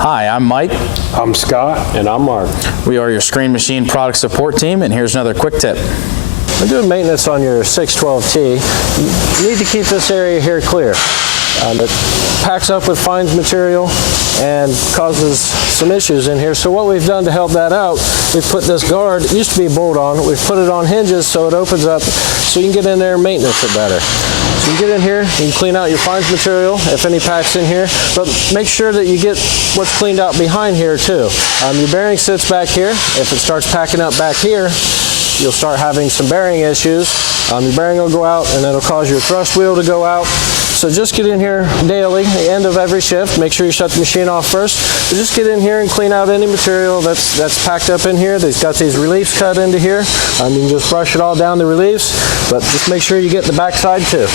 Hi, I'm Mike. I'm Scott. And I'm Mark. We are your Screen Machine product support team, and here's another quick tip. When doing maintenance on your 612T, you need to keep this area here clear. It packs up with fines material and causes some issues in here. So what we've done to help that out, we've put this guard, it used to be a bolt on, we've put it on hinges so it opens up so you can get in there and maintenance it better. So you get in here, you can clean out your fines material if any packs in here, but make sure that you get what's cleaned out behind here too. Your bearing sits back here. If it starts packing up back here, you'll start having some bearing issues. Your bearing will go out and it'll cause your thrust wheel to go out. So just get in here daily, the end of every shift. Make sure you shut the machine off first. But just get in here and clean out any material that's packed up in here. They've got these reliefs cut into here. You can just brush it all down the reliefs, but just make sure you get the back side too.